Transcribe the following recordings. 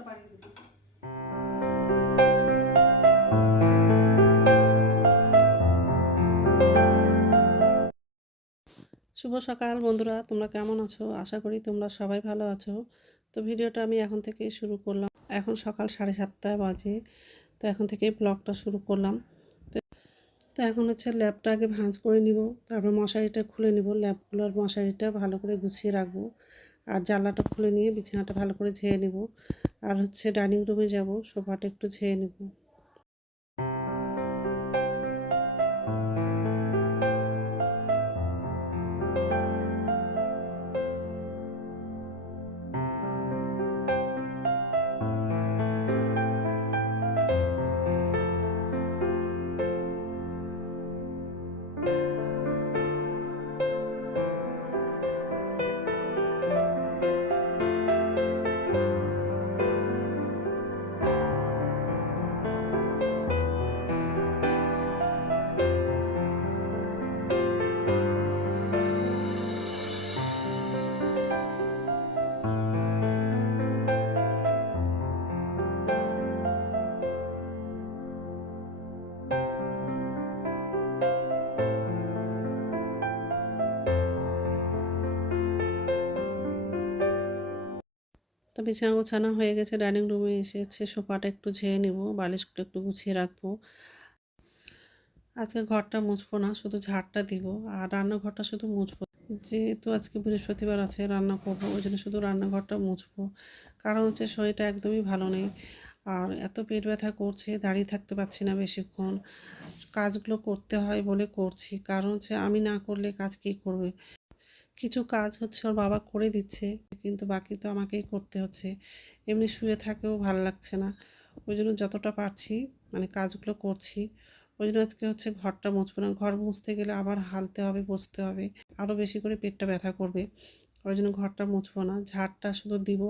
গ্যাসটা বাড়িয়ে দিবি শুভ সকাল বন্ধুরা, তোমরা কেমন আছো? আশা করি তোমরা সবাই ভালো আছো। তো ভিডিওটা আমি এখন থেকেই শুরু করলাম। এখন সকাল সাড়ে সাতটা বাজে। তো এখন থেকেই ব্লগটা শুরু করলাম। তো এখন হচ্ছে ল্যাপটা আগে ভাঁজ করে নিব। তারপর মশারিটা খুলে নিব। ল্যাপগুলো আর মশারিটা ভালো করে গুছিয়ে রাখব। আর জানলাটা খুলে নিয়ে বিছানাটা ভালো করে ঝেড়ে নেব। আর হচ্ছে ডাইনিং রুমে যাব, সোফাটা একটু ঝেড়ে নেব। তো বিছানা গোছানো হয়ে গেছে, ডাইনিং রুমে এসেছে, সোফাটা একটু ঝেড়ে নেব, বালিশগুলো একটু গুছিয়ে রাখব। আজকে ঘরটা মুছবো না, শুধু ঝাড়টা দিব, আর রান্নাঘরটা শুধু মুছবো। যেহেতু আজকে বৃহস্পতিবার আছে, রান্না করব, ওই জন্য শুধু রান্নাঘরটা মুছবো। কারণ হচ্ছে শরীরটা একদমই ভালো নেই, আর এত পেট ব্যথা করছে, দাঁড়িয়ে থাকতে পারছি না বেশিক্ষণ। কাজগুলো করতে হয় বলে করছি, কারণ হচ্ছে আমি না করলে কাজ কী করবে? কিছু কাজ হচ্ছে ওর বাবা করে দিচ্ছে কিন্তু বাকি তো আমাকেই করতে হচ্ছে। এমনি শুয়ে থাকেও ভালো লাগছে না। ওই জন্য যতটা পারছি মানে কাজগুলো করছি, ওই জন্য আজকে হচ্ছে ঘরটা মুছবো না। ঘর মুছতে গেলে আবার হালতে হবে, বসতে হবে। আরও বেশি করে পেটটা ব্যথা করবে। ওই জন্য ঘরটা মুছবো না। ঝাড়টা শুধু দিব।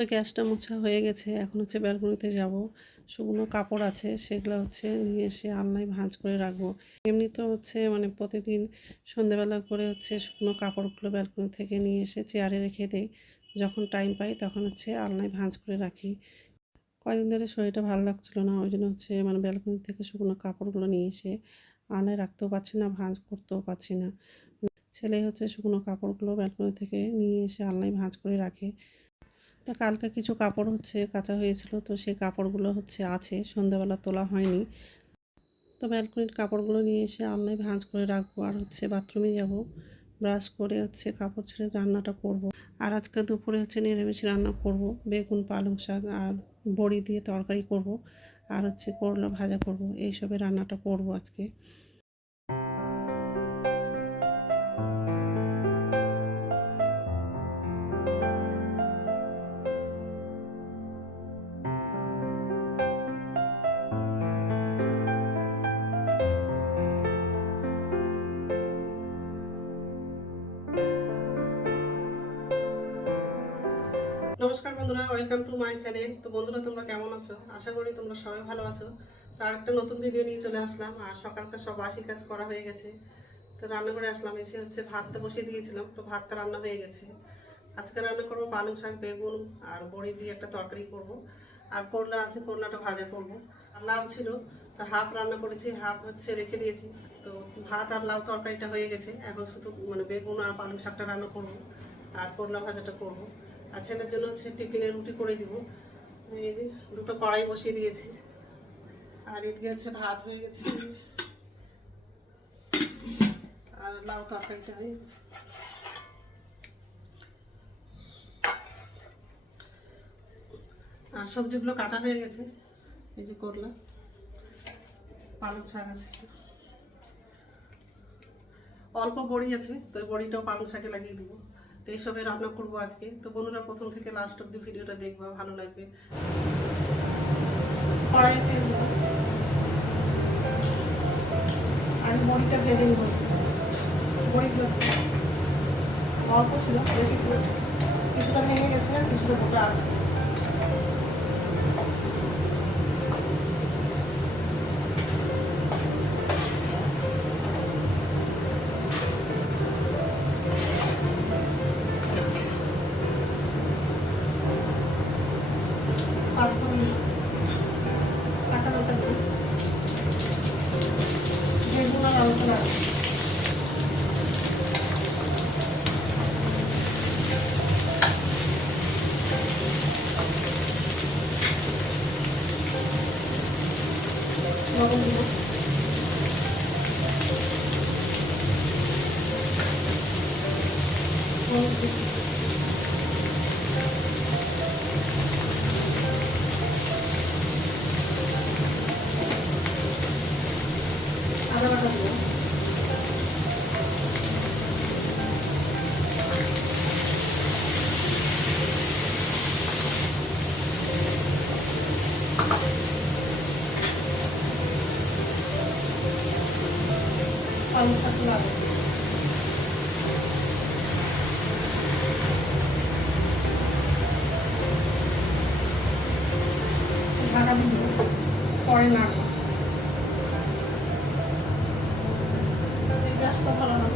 তো গ্যাসটা মোছা হয়ে গেছে। এখন হচ্ছে ব্যালকনিতে যাব। শুকনো কাপড় আছে, সেগুলো হচ্ছে নিয়ে এসে আলনায় ভাঁজ করে রাখব। এমনি তো হচ্ছে মানে প্রতিদিন সন্ধেবেলা করে হচ্ছে শুকনো কাপড়গুলো ব্যালকনি থেকে নিয়ে এসে চেয়ারে রেখে দেই। যখন টাইম পাই তখন হচ্ছে আলনায় ভাঁজ করে রাখি। কয়দিন ধরে শরীরটা ভালো লাগছিল না, ওই জন্য হচ্ছে মানে ব্যালকনি থেকে শুকনো কাপড়গুলো নিয়ে এসে আলনায় রাখতেও পারছি না, ভাঁজ করতেও পারছি না। ছেলে হচ্ছে শুকনো কাপড়গুলো ব্যালকনি থেকে নিয়ে এসে আলনায় ভাঁজ করে রাখে। তা কালকে কিছু কাপড় হচ্ছে, কাঁচা হয়েছিল, তো সেই কাপড়গুলো হচ্ছে আছে, সন্ধ্যাবেলা তোলা হয়নি। তো ব্যালকনির কাপড়গুলো নিয়ে এসে আলনায় ভাঁজ করে রাখব আর হচ্ছে বাথরুমে যাব। ব্রাশ করে হচ্ছে কাপড় ছেড়ে রান্নাটা করব। আর আজকে দুপুরে হচ্ছে নিরামিষ রান্না করব, বেগুন, পালং শাক আর বড়ি দিয়ে তরকারি করব। আর হচ্ছে করলা ভাজা করব এইসবের রান্নাটা করব আজকে। নমস্কার বন্ধুরা ওয়েলকাম টু মাই চ্যানেল তো বন্ধুরা, তোমরা কেমন আছো? আশা করি তোমরা সবাই ভালো আছো। তো আরেকটা নতুন ভিডিও নিয়ে চলে আসলাম। আর সকালকার সব বাসি কাজ করা হয়ে গেছে। তো রান্না করে আসলাম, এসে হচ্ছে ভাতটা বসিয়ে দিয়েছিলাম। তো ভাতটা রান্না হয়ে গেছে। আজকে রান্না করব পালং শাক, বেগুন আর বড়ি দিয়ে একটা তরকারি করব। আর করলা আছে, করলাটা ভাজা করব। আর লাউ ছিল, তো হাফ রান্না করেছি, হাফ হচ্ছে রেখে দিয়েছি। তো ভাত আর লাউ তরকারিটা হয়ে গেছে। এখন শুধু মানে বেগুন আর পালং শাকটা রান্না করব। আর করলা ভাজাটা করব। আচ্ছা, আর ছেলের জন্য হচ্ছে টিফিনে রুটি করে দিব। এই যে দুটো কড়াই বসিয়ে দিয়েছি। আর এদিকে হচ্ছে ভাত হয়ে গেছে। আর লাউ তরকারিটা হয়ে গেছে। আর সবজিগুলো কাটা হয়ে গেছে। এই যে করলাম পালং শাক আছে অল্প বড়ি আছে, তো বড়িটাও পালং শাকে লাগিয়ে দেবো। তো এইসবে রান্না করব আজকে। তো বন্ধুরা, প্রথম থেকে লাস্ট অব্দি ভিডিওটা দেখবা, ভালো লাগবে। অল্প ছিল, বেশি ছিল। কিছুটা ভেঙে গেছে, কিছুটা গোটা আছে। আদা বাটা দিব পালং শাক লাগবে ঢাকা দিব পরে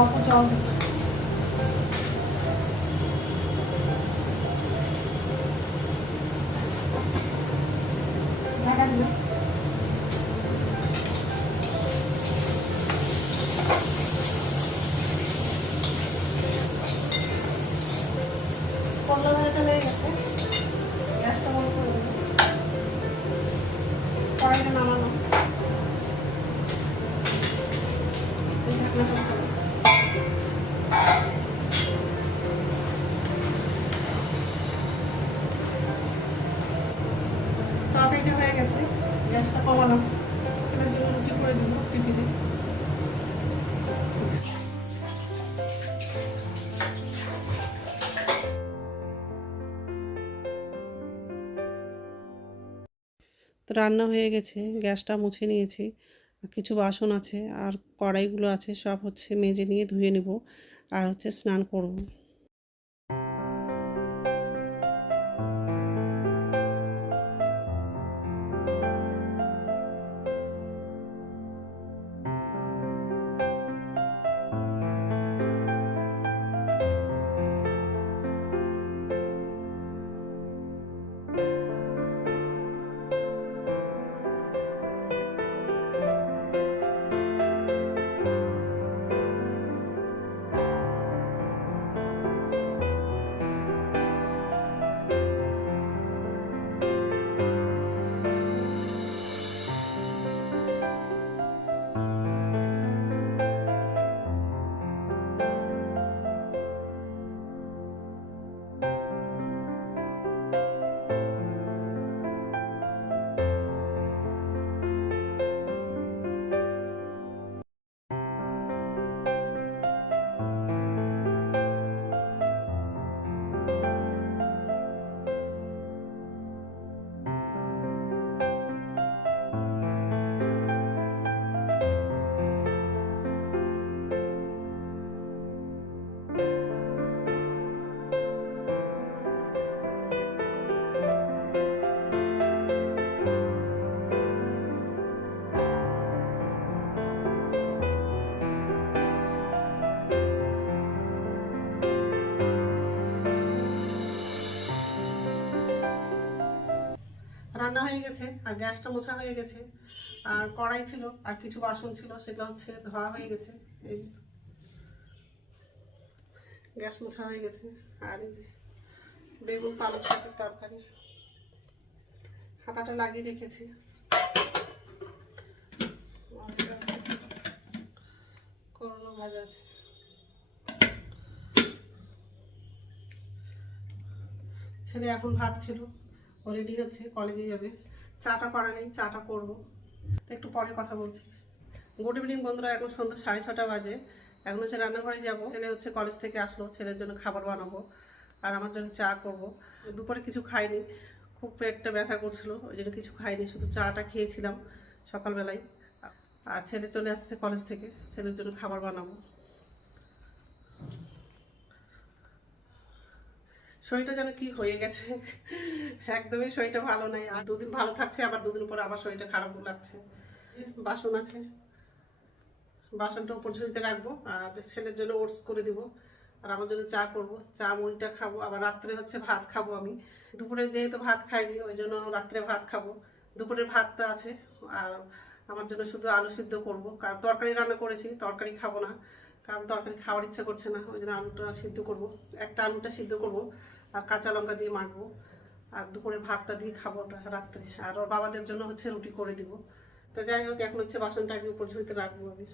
অল্প জল ঢাকা দিলাম গ্যাসটা ছেলের জন্য রুটি করে দিব টিফিনে। তো রান্না হয়ে গেছে, গ্যাসটা মুছে নিয়েছি। কিছু বাসন আছে, আর কড়াইগুলো আছে, সব হচ্ছে মেজে নিয়ে ধুয়ে নেব। আর হচ্ছে স্নান করব। রান্না হয়ে গেছে, আর গ্যাসটা মোছা হয়ে গেছে, আর কড়াই ছিল, আর কিছু বাসন ছিল, সেগুলো হচ্ছে ধোয়া হয়ে গেছে, এই গ্যাস মোছা হয়ে গেছে, আর এই বেগুন, পালং শাকের তরকারি। হাতাটা লাগিয়ে রেখেছি। করলা ভাজা আছে। ছেলে এখন ভাত খেলো। রেডি হচ্ছে কলেজে যাবে। চাটা করা নেই, চাটা করব। একটু পরে কথা বলছি। গুড ইভিনিং বন্ধুরা, এখন সন্ধ্যা সাড়ে ছটা বাজে। এখন হচ্ছে রান্নাঘরে যাব। ছেলে হচ্ছে কলেজ থেকে আসলো, ছেলের জন্য খাবার বানাবো আর আমার জন্য চা করব। দুপুরে কিছু খাইনি, খুব পেটটা ব্যথা করছিল, ওই জন্য কিছু খাইনি, শুধু চাটা খেয়েছিলাম সকালবেলায়। আর ছেলে চলে আসছে কলেজ থেকে, ছেলের জন্য খাবার বানাবো। শরীরটা যেন কি হয়ে গেছে? একদমই শরীরটা ভালো নাই। আর দুদিন ভালো থাকছে, আবার দুদিন পর আবার শরীরটা খারাপ লাগছে। বাসন আছে। বাসনটা উপর ঝুড়িতে রাখব, আর ছেলের জন্য ওটস করে দিব। আর আমার জন্য চা করব। চা, মুড়িটা খাব। আবার রাত্রে হচ্ছে ভাত খাব আমি। দুপুরে যেহেতু ভাত খাইনি, ওই জন্য রাত্রে ভাত খাব। দুপুরের ভাত তো আছে। আর আমার জন্য শুধু আলু সিদ্ধ করব। কারণ তরকারি রান্না করেছি, তরকারি খাব না। কারণ তরকারি খাওয়ার ইচ্ছা করছে না। ওই জন্য আলুটা সিদ্ধ করব। একটা আলুটা সিদ্ধ করব। আর কাঁচা লঙ্কা দিয়ে মাখবো। আর দুপুরে ভাতটা দিয়ে খাব রাত্রে। আর ওর বাবাদের জন্য হচ্ছে রুটি করে দিব। তো যাই হোক, এখন হচ্ছে বাসনটা আগে উপর ঝুড়িতে রাখব আমি।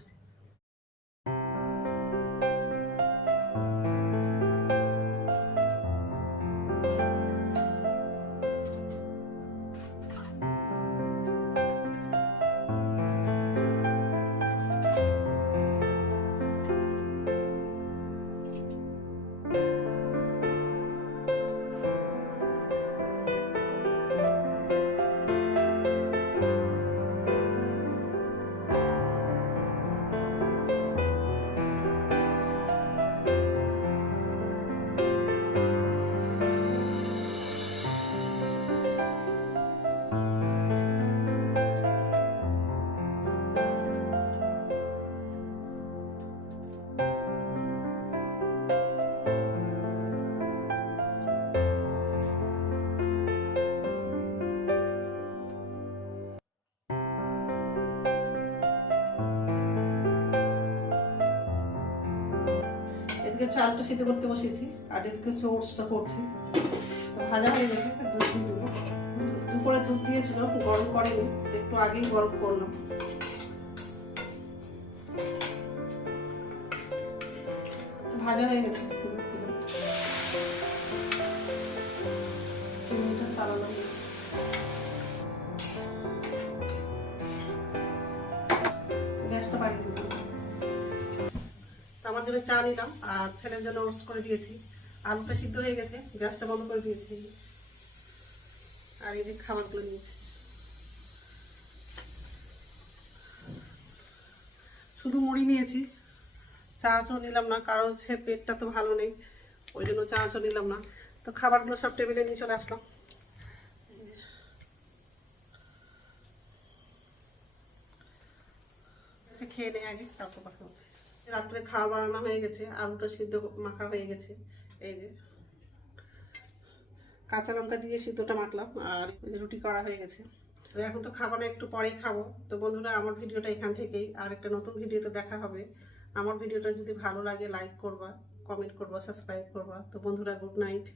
এদিকে চালটা সিদ্ধ করতে বসেছি। আর এদিকে হচ্ছে ওটসটা করছি। ভাজা হয়ে গেছে দুধ দিয়ে দেবো। দুপুরে দুধ দিয়েছিল, গরম করেনি একটু আগেই গরম করলাম। ভাজা হয়ে গেছে। আমার জন্য চা নিলাম, আর ছেলের জন্য ওটস করে দিয়েছি। আলুটা সিদ্ধ হয়ে গেছে, গ্যাসটা বন্ধ করে দিয়েছি। আর এদিকে খাবারগুলো নিয়েছি। শুধু মুড়ি নিয়েছি চা চাচও নিলাম না, কারণ সে পেটটা তো ভালো নেই, ওই জন্য চা চাচও নিলাম না। তো খাবারগুলো সব টেবিলে নিয়ে চলে আসলাম। আচ্ছা খেয়ে নেই আগে, তারপর কথা বলছি। রাত্রে খাওয়া বানানো হয়ে গেছে, আলুটা সিদ্ধ মাখা হয়ে গেছে, এই যে। কাঁচা লঙ্কা দিয়ে সিদ্ধটা মাখলাম, আর রুটি করা হয়ে গেছে। তো এখন তো খাব না একটু পরেই খাব। তো বন্ধুরা, আমার ভিডিওটা এখান থেকেই, আর একটা নতুন ভিডিওতে দেখা হবে। আমার ভিডিওটা যদি ভালো লাগে লাইক করবা কমেন্ট করবা সাবস্ক্রাইব করবা। তো বন্ধুরা গুড নাইট